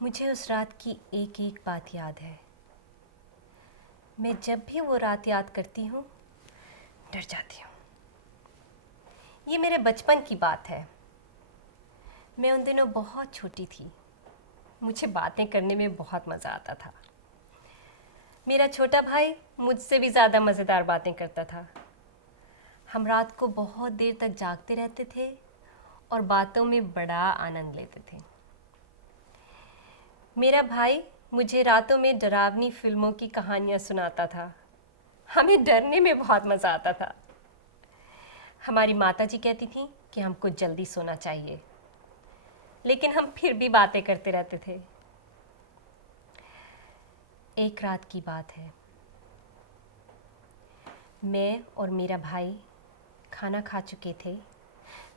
मुझे उस रात की एक एक बात याद है। मैं जब भी वो रात याद करती हूँ डर जाती हूँ। ये मेरे बचपन की बात है। मैं उन दिनों बहुत छोटी थी। मुझे बातें करने में बहुत मज़ा आता था। मेरा छोटा भाई मुझसे भी ज़्यादा मज़ेदार बातें करता था। हम रात को बहुत देर तक जागते रहते थे और बातों में बड़ा आनंद लेते थे। मेरा भाई मुझे रातों में डरावनी फिल्मों की कहानियाँ सुनाता था। हमें डरने में बहुत मज़ा आता था। हमारी माताजी कहती थी कि हमको जल्दी सोना चाहिए, लेकिन हम फिर भी बातें करते रहते थे। एक रात की बात है, मैं और मेरा भाई खाना खा चुके थे,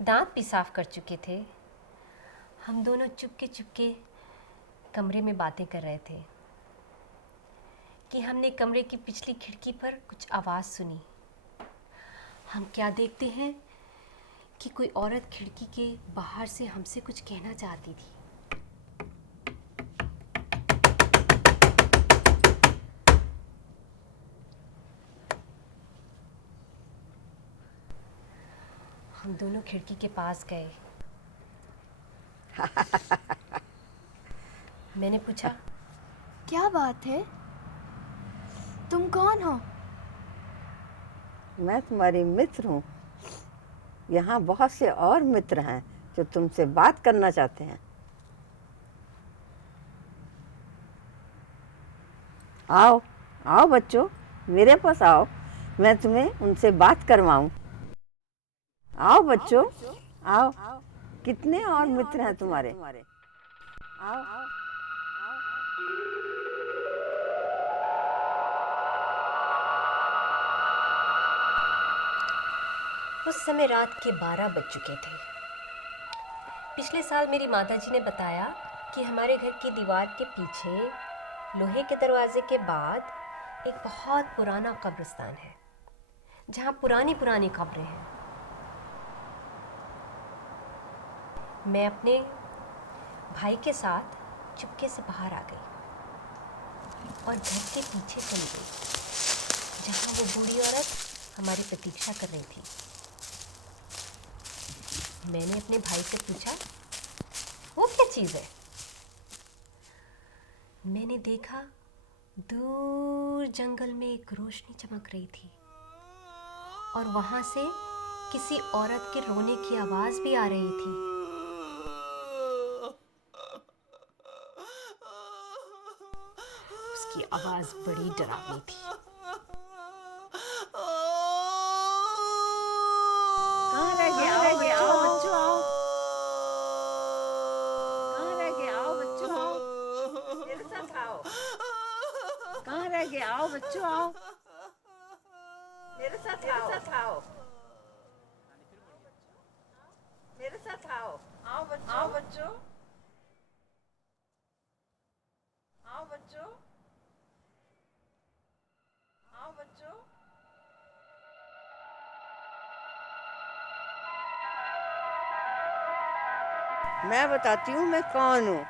दांत भी साफ कर चुके थे। हम दोनों चुपके चुपके कमरे में बातें कर रहे थे कि हमने कमरे की पिछली खिड़की पर कुछ आवाज़ सुनी। हम क्या देखते हैं कि कोई औरत खिड़की के बाहर से हमसे कुछ कहना चाहती थी। हम दोनों खिड़की के पास गए। मैंने पूछा, क्या बात है? तुम कौन हो? मैं तुम्हारी मित्र हूँ। यहाँ बहुत से और मित्र हैं जो तुमसे बात करना चाहते हैं। आओ आओ बच्चों, मेरे पास आओ, मैं तुम्हें उनसे बात करवाऊँ। आओ बच्चों, आओ। कितने और मित्र हैं तुम्हारे? आओ। उस समय रात के 12 बज चुके थे। पिछले साल मेरी माताजी ने बताया कि हमारे घर की दीवार के पीछे लोहे के दरवाजे के बाद एक बहुत पुराना कब्रिस्तान है, जहाँ पुरानी पुरानी कब्रें हैं। मैं अपने भाई के साथ चुपके से बाहर आ गई और घर के पीछे चली गई, जहाँ वो बूढ़ी औरत हमारी प्रतीक्षा कर रही थी। मैंने अपने भाई से पूछा, वो क्या चीज़ है? मैंने देखा दूर जंगल में एक रोशनी चमक रही थी और वहाँ से किसी औरत के रोने की आवाज़ भी आ रही थी। उसकी आवाज़ बड़ी डरावनी थी। कहाँ रह गए? आओ बच्चों, आओ। कहाँ रह गए? आओ बच्चों, आओ। मेरे साथ आओ। कहाँ रह गए? आओ बच्चों, आओ। मेरे साथ आओ। मेरे साथ आओ। आओ बच्चों। आओ बच्चों। आओ बच्चों। आओ बच्चों। मैं बताती हूँ मैं कौन हूँ।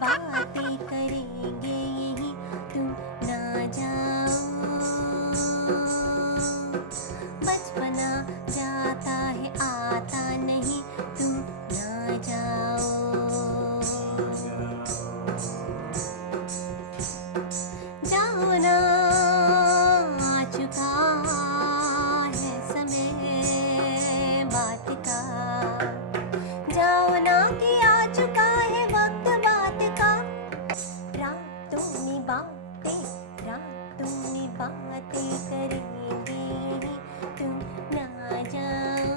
बातें करेंगे यही, तुम ना जाओ। बचपना जाता है आता नहीं, तुम ना जाओ। जाओ ना, आ चुका है समय बात का। जाओ ना कि आ चुका है वक्त बात का। रातों में बातें करेंगे यही, तुम ना जाओ।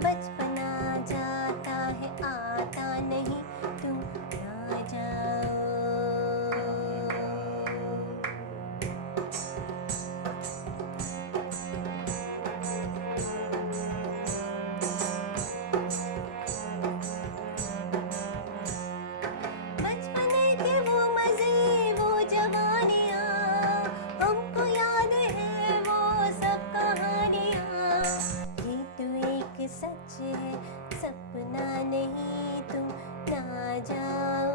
बचपना जाता है आता नहीं, तुम ना जाओ। सच है, सपना नहीं तुम ना जाओ।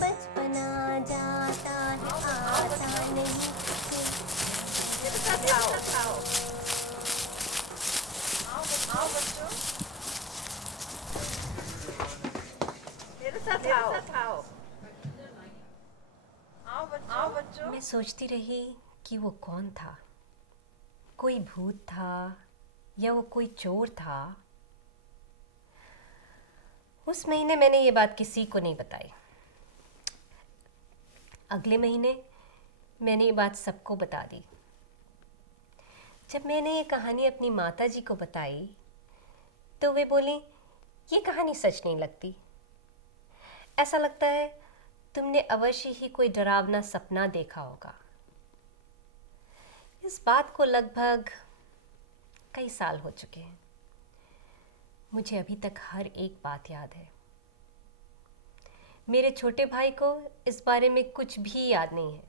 बचपना जाता है आता नहीं। मेरे साथ आओ। आओ बच्चों, मेरे साथ आओ। आओ बच्चों। मैं सोचती रही कि वो कौन था, कोई भूत था या वो कोई चोर था। उस महीने मैंने ये बात किसी को नहीं बताई। अगले महीने मैंने ये बात सबको बता दी। जब मैंने ये कहानी अपनी माता जी को बताई तो वे बोली, ये कहानी सच नहीं लगती। ऐसा लगता है तुमने अवश्य ही कोई डरावना सपना देखा होगा। इस बात को लगभग कई साल हो चुके हैं। मुझे अभी तक हर एक बात याद है। मेरे छोटे भाई को इस बारे में कुछ भी याद नहीं है।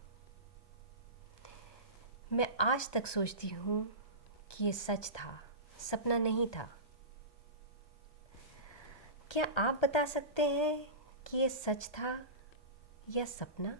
मैं आज तक सोचती हूँ कि ये सच था, सपना नहीं था। क्या आप बता सकते हैं कि ये सच था या सपना?